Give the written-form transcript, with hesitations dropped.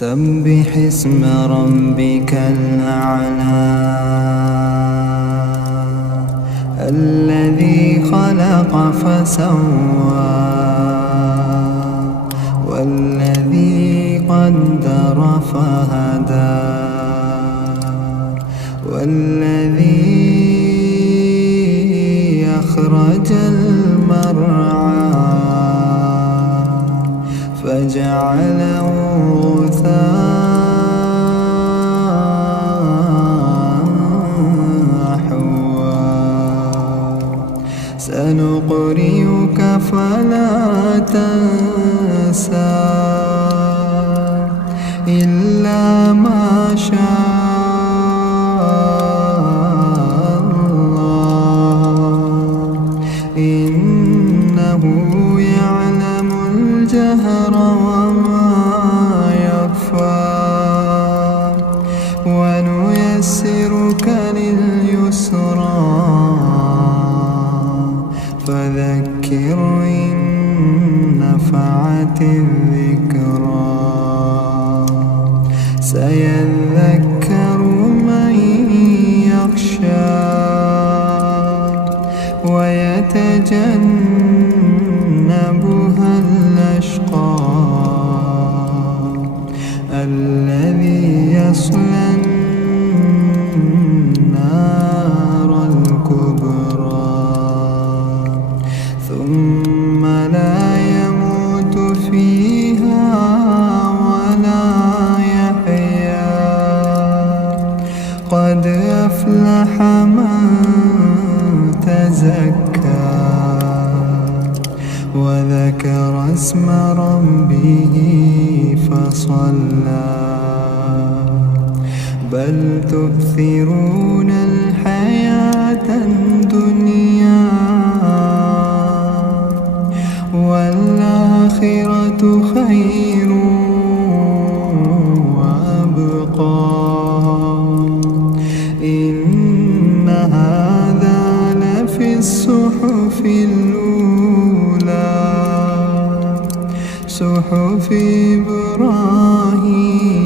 سبح اسم ربك الأعلى الذي خلق فسوى والذي قدر فهدى والذي أخرج المرعى فجعله غثاء أحوى سنقرئك فلا تنسى إلا ما شاء الله إنه يعلم الجهر وما يخفى ونيسرك لليسرى فذكر إن نفعت الذكرى سيذكر من يخشى ويتجنبها الأشقى الذي يصلى النار الكبرى ثم لا يموت فيها ولا يحيا قد أفلح من تزكى وذكر اسم ربه فصلى بل تؤثرون الحياة الدنيا والآخرة خير وأبقى إن هذا لفي الصحف الأولى صحف إبراهيم